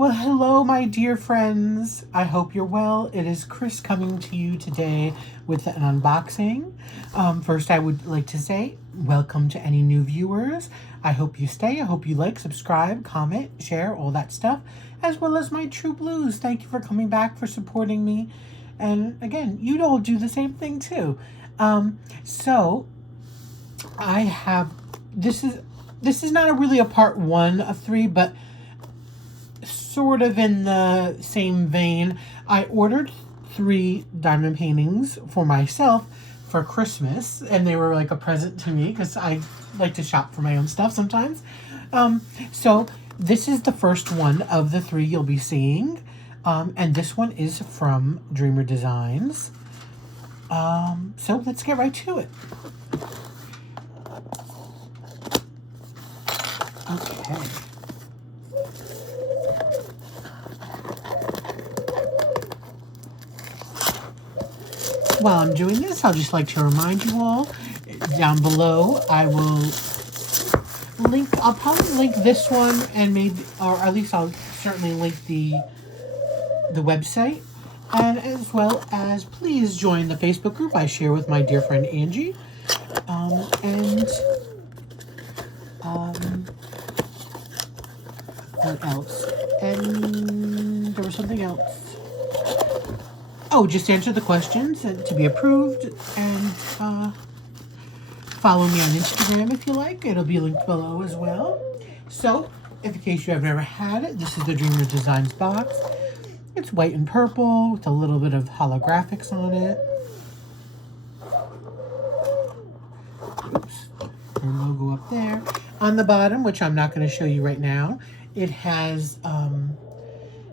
Well, hello, my dear friends. I hope you're well. It is Chris coming to you today with an unboxing. First, I would like to say welcome to any new viewers. I hope you stay. I hope you like, subscribe, comment, share, all that stuff, as well as my true blues. Thank you for coming back, for supporting me. And again, you'd all do the same thing too. So I have, this is not really a part 1 of 3, but sort of in the same vein. I ordered 3 diamond paintings for myself for Christmas, and they were like a present to me because I like to shop for my own stuff sometimes. So this is the first one of the 3 you'll be seeing, and this one is from Dreamer Designs. So let's get right to it. Okay. While I'm doing this, I'll just like to remind you all, down below, I'll probably link this one, and maybe, or at least I'll certainly link the website, and as well as please join the Facebook group I share with my dear friend Angie, what else? And there was something else. Oh, just answer the questions and to be approved, and follow me on Instagram if you like. It'll be linked below as well. So, if in case you have never had it, this is the Dreamer Designs box. It's white and purple with a little bit of holographics on it. Oops. And logo up there. On the bottom, which I'm not going to show you right now, it has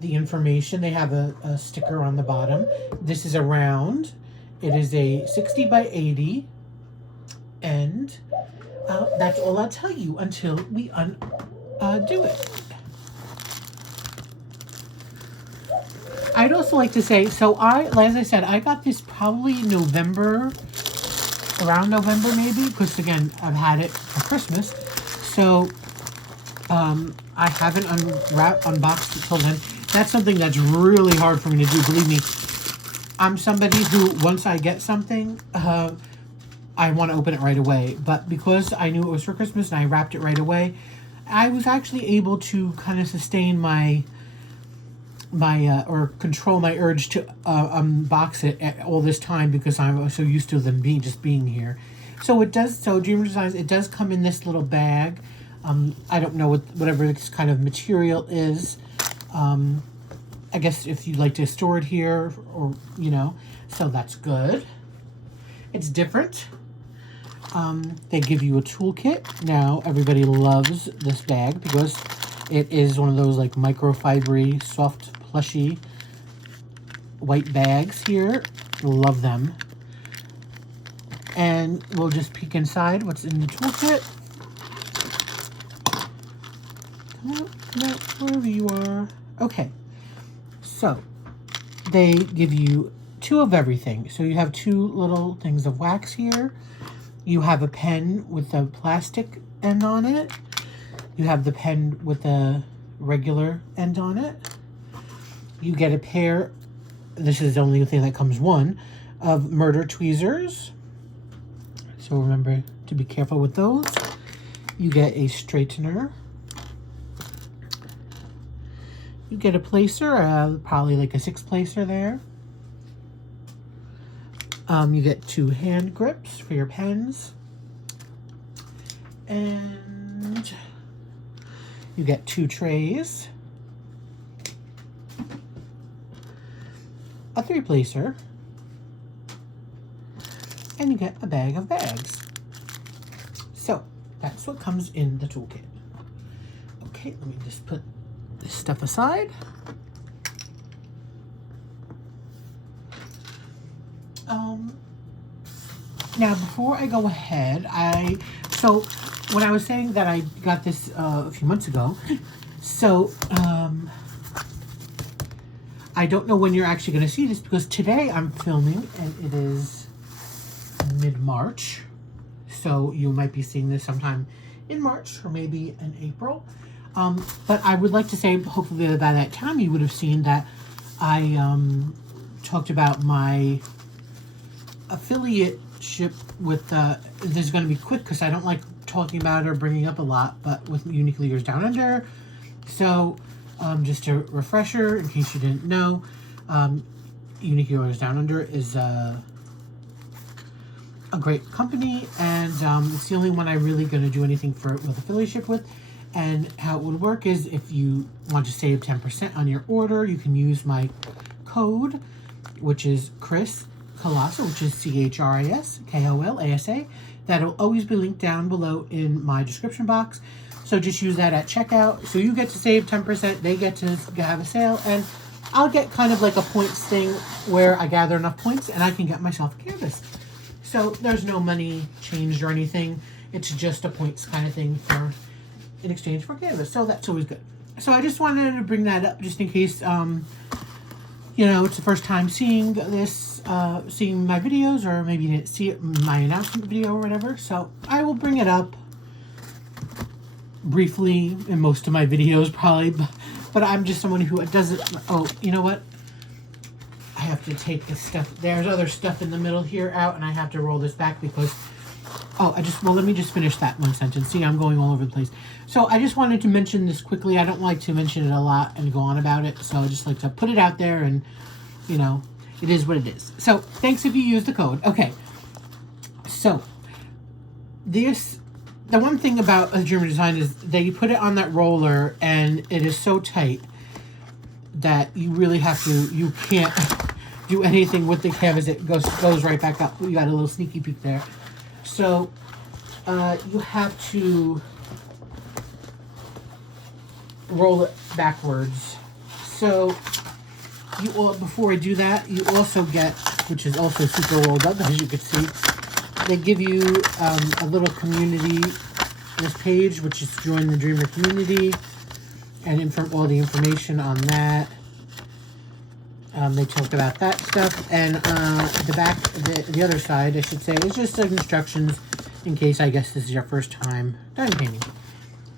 the information. They have a sticker on the bottom. This is a round. It is a 60 by 80, and that's all I'll tell you until we do it. I'd also like to say, so as I said, I got this probably November, around November maybe, because again, I've had it for Christmas. So I haven't unboxed it till then. That's something that's really hard for me to do. Believe me, I'm somebody who, once I get something, I want to open it right away. But because I knew it was for Christmas and I wrapped it right away, I was actually able to kind of sustain or control my urge to unbox it all this time, because I'm so used to them just being here. So it does. So Dreamer Designs, it does come in this little bag. I don't know whatever this kind of material is. I guess if you'd like to store it here, or, so that's good. It's different. They give you a toolkit. Now, everybody loves this bag because it is one of those like microfibery, soft, plushy, white bags here. Love them. And we'll just peek inside what's in the toolkit. Come out, wherever you are. Okay, so they give you 2 of everything. So you have 2 little things of wax here. You have a pen with a plastic end on it. You have the pen with the regular end on it. You get a pair, this is the only thing that comes one, of murder tweezers. So remember to be careful with those. You get a straightener. You get a placer, probably like a 6 placer there. You get 2 hand grips for your pens. And you get 2 trays. A 3 placer. And you get a bag of bags. So that's what comes in the toolkit. Okay, let me just put this stuff aside. Now before I go ahead, so when I was saying that I got this a few months ago, so I don't know when you're actually going to see this, because today I'm filming and it is mid-March, so you might be seeing this sometime in March or maybe in April. But I would like to say, hopefully by that time you would have seen that I talked about my affiliateship with, this is going to be quick because I don't like talking about it or bringing up a lot, but with Uniquely Yours Down Under. So, just a refresher, in case you didn't know, Uniquely Yours Down Under is a great company, and it's the only one I really going to do anything with affiliateship with. And how it would work is if you want to save 10% on your order, you can use my code, which is chriskolasa, which is CHRISKOLASA. That'll always be linked down below in my description box. So just use that at checkout. So you get to save 10%, they get to have a sale, and I'll get kind of like a points thing where I gather enough points and I can get myself a canvas. So there's no money changed or anything. It's just a points kind of thing in exchange for canvas. So that's always good. So I just wanted to bring that up just in case, you know, it's the first time seeing this, seeing my videos, or maybe you didn't see it in my announcement video or whatever. So I will bring it up briefly in most of my videos probably, but I'm just someone who doesn't, oh, you know what? I have to take this stuff, there's other stuff in the middle here out, and I have to roll this back because, well, let me just finish that one sentence. See, I'm going all over the place. So I just wanted to mention this quickly. I don't like to mention it a lot and go on about it, so I just like to put it out there, and, you know, it is what it is. So thanks if you use the code. Okay. So the one thing about a German design is that you put it on that roller, and it is so tight that you really have to, you can't do anything with the canvas. It goes right back up. You got a little sneaky peek there. So you have to roll it backwards. So before I do that, you also get, which is also super rolled up, as you can see, they give you a little community, this page, which is Join the Dreamer Community, and all the information on that. They talked about that stuff, and the back, the other side, I should say, is just instructions in case, I guess, this is your first time diamond painting.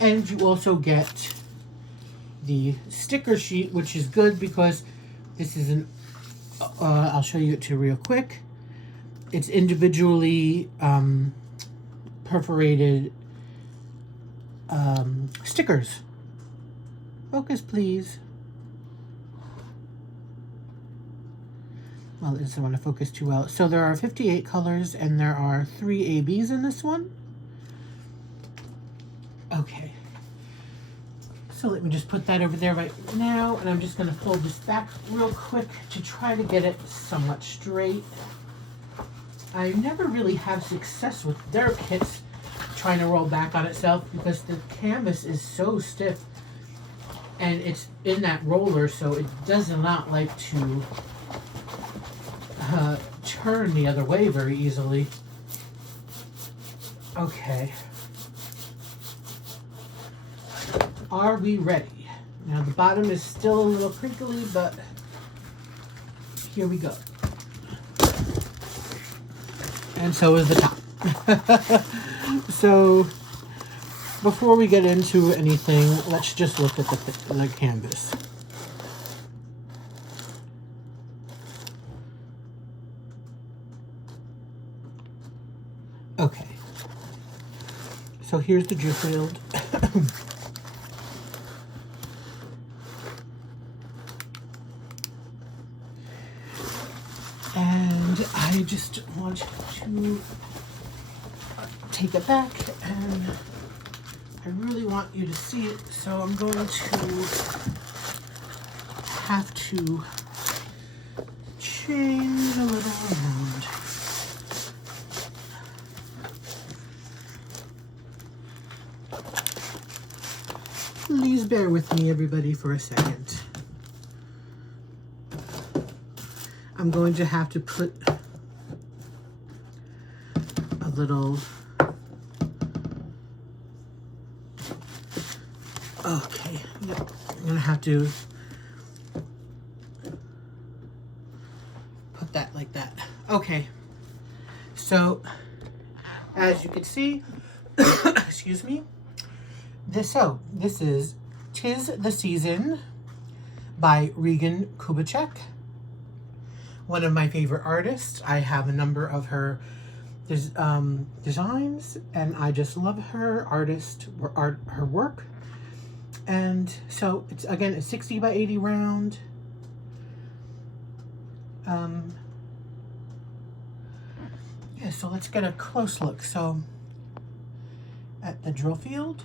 And you also get the sticker sheet, which is good because this is an, I'll show you it too real quick. It's individually perforated stickers. Focus, please. Well, it doesn't want to focus too well. So there are 58 colors, and there are 3 ABs in this one. Okay. So let me just put that over there right now, and I'm just going to fold this back real quick to try to get it somewhat straight. I never really have success with their kits trying to roll back on itself because the canvas is so stiff, and it's in that roller, so it does not like to turn the other way very easily. Okay. Are we ready? Now the bottom is still a little crinkly, but here we go. And so is the top. So before we get into anything, let's just look at the canvas. Okay, so here's the drip field. And I just want to take it back, and I really want you to see it, so I'm going to have to change a little around. Please bear with me, everybody, for a second. I'm going to have to put a little, okay, yep. I'm going to have to put that like that. Okay, so as you can see, excuse me, this is 'Tis the Season by Regan Kubicek. One of my favorite artists. I have a number of her designs, and I just love her her work. And so it's, again, a 60 by 80 round. Yeah, so let's get a close look. So at the drill field.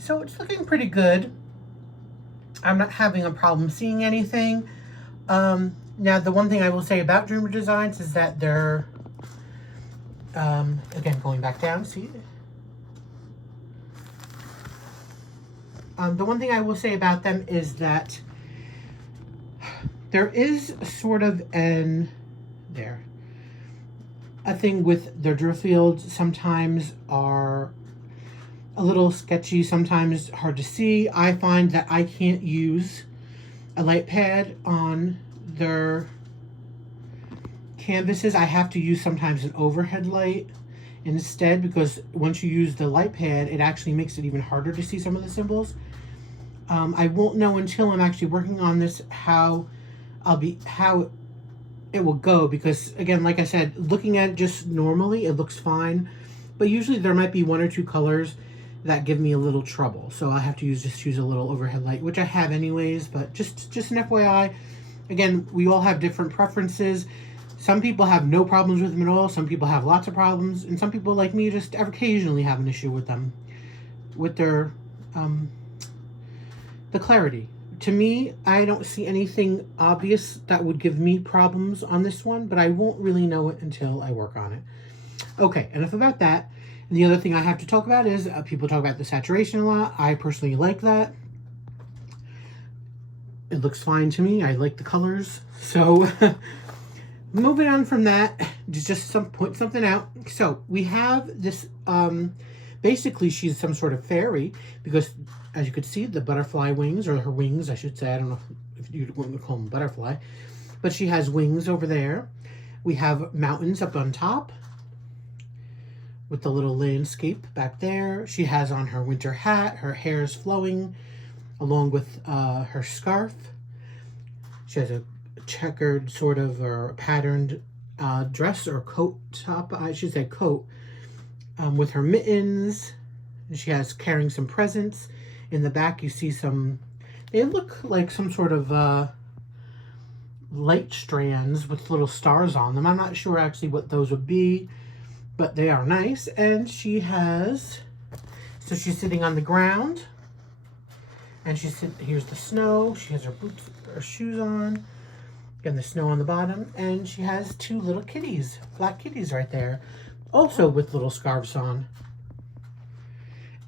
So it's looking pretty good. I'm not having a problem seeing anything. Now, the one thing I will say about Dreamer Designs is that they're, again, going back down, see? The one thing I will say about them is that there is sort of a thing with their drill fields. Sometimes are a little sketchy, sometimes hard to see. I find that I can't use a light pad on their canvases. I have to use sometimes an overhead light instead, because once you use the light pad, it actually makes it even harder to see some of the symbols. I won't know until I'm actually working on this how it will go, because again, like I said, looking at it just normally, it looks fine, but usually there might be one or two colors that give me a little trouble. So I have to just use a little overhead light, which I have anyways, but just an FYI. Again, we all have different preferences. Some people have no problems with them at all. Some people have lots of problems. And some people, like me, just occasionally have an issue with them, with their, the clarity. To me, I don't see anything obvious that would give me problems on this one, but I won't really know it until I work on it. Okay, enough about that. And the other thing I have to talk about is people talk about the saturation a lot. I personally like that. It looks fine to me. I like the colors. So moving on from that, just point something out. So we have this, basically she's some sort of fairy, because as you could see, the butterfly wings, or her wings, I should say. I don't know if you want to call them butterfly, but she has wings over there. We have mountains up on top, with the little landscape back there. She has on her winter hat. Her hair is flowing along with her scarf. She has a checkered sort of, or patterned dress or coat top, I should say coat, with her mittens. She has carrying some presents. In the back you see they look like some sort of light strands with little stars on them. I'm not sure actually what those would be, but they are nice. And she's sitting on the ground, and here's the snow. She has her boots, her shoes on, and the snow on the bottom, and she has two little kitties, black kitties right there, also with little scarves on.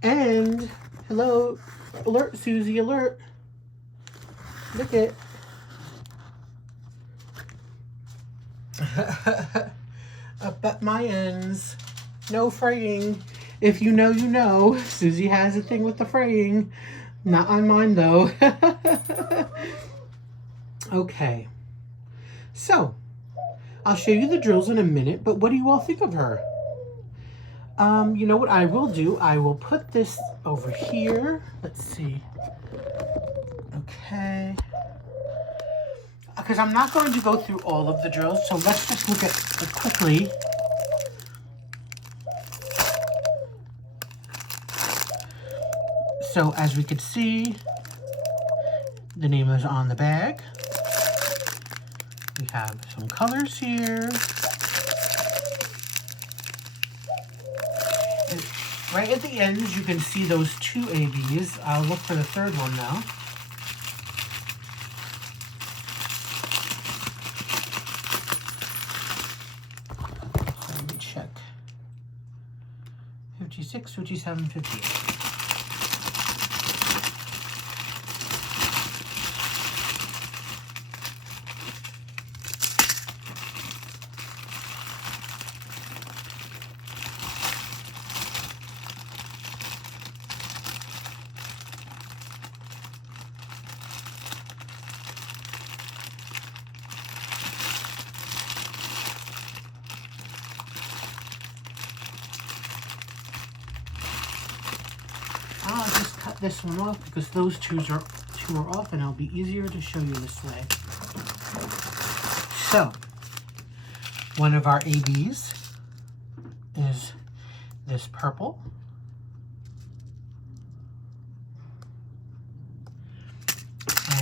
And hello, alert, Susie, alert. Look it. Up at my ends. No fraying. If you know, you know. Susie has a thing with the fraying. Not on mine, though. Okay. So, I'll show you the drills in a minute, but what do you all think of her? You know what I will do? I will put this over here. Let's see. Okay. Because I'm not going to go through all of the drills, so let's just look at it quickly. So as we could see, the name is on the bag. We have some colors here. And right at the end, you can see those two ABs. I'll look for the third one now. Let me check. 56, 57, 58. this one off because those two are off, and it'll be easier to show you this way. So, one of our ABs is this purple.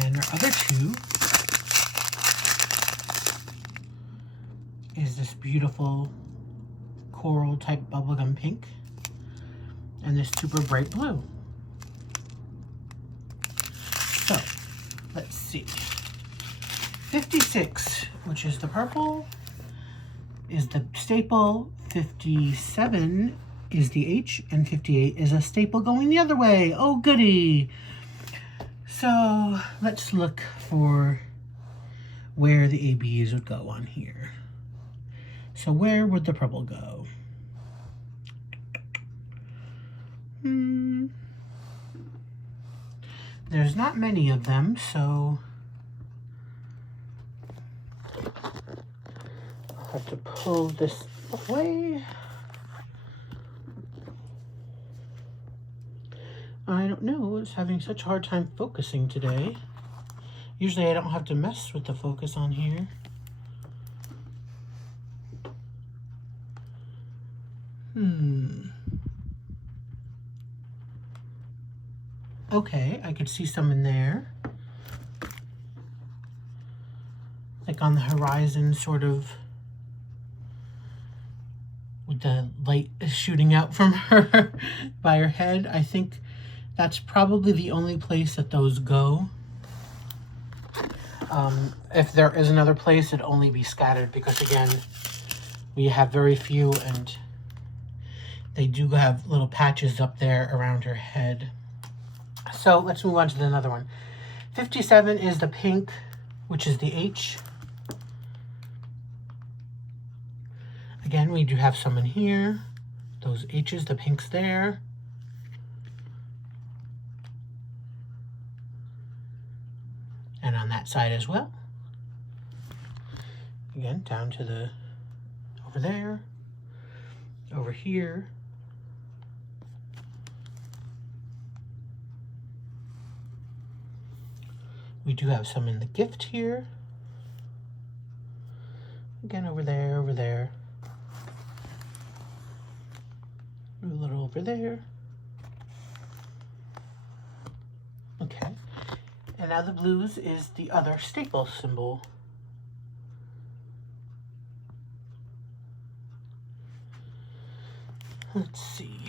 And our other two is this beautiful coral type bubblegum pink and this super bright blue. So, let's see. 56, which is the purple, is the staple. 57 is the H, and 58 is a staple going the other way. Oh, goody. So, let's look for where the ABs would go on here. So, where would the purple go? There's not many of them, so I'll have to pull this away. I don't know, it's having such a hard time focusing today. Usually I don't have to mess with the focus on here. Okay, I could see some in there. Like on the horizon, sort of, with the light shooting out from her by her head. I think that's probably the only place that those go. If there is another place, it'd only be scattered because, again, we have very few, and they do have little patches up there around her head. So let's move on to another one. 57 is the pink, which is the H. Again, we do have some in here. Those H's, the pinks there. And on that side as well. Again, down to the, over there, over here. We do have some in the gift here. Again, over there, over there. A little over there. Okay. And now the blues is the other staple symbol. Let's see.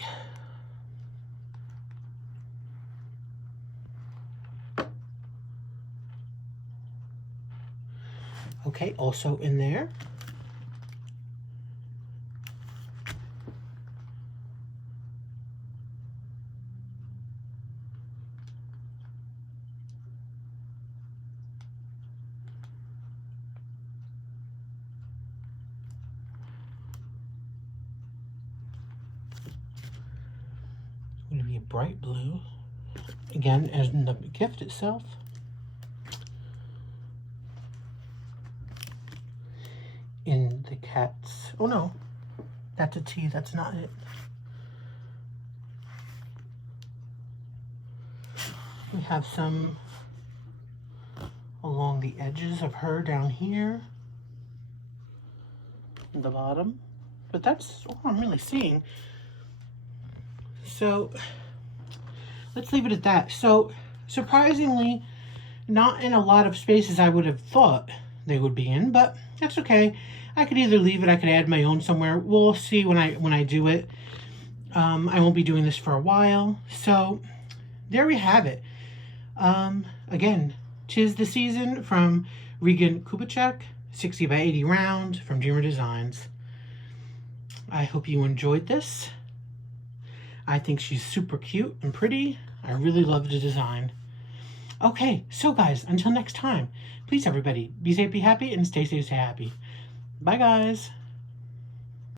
Okay, also in there. Going to be a bright blue. Again, as in the gift itself. In the cats. Oh no, that's a T, that's not it. We have some along the edges of her down here at the bottom, but that's all I'm really seeing. So let's leave it at that. So surprisingly, not in a lot of spaces I would have thought they would be in, but that's okay. I could either leave it, I could add my own somewhere. We'll see when I do it. I won't be doing this for a while. So there we have it. Again, 'Tis the Season from Regan Kubitschek, 60 by 80 round from Dreamer Designs. I hope you enjoyed this. I think she's super cute and pretty. I really love the design. Okay, so guys, until next time, please everybody, be safe, be happy, and stay safe, stay happy. Bye guys.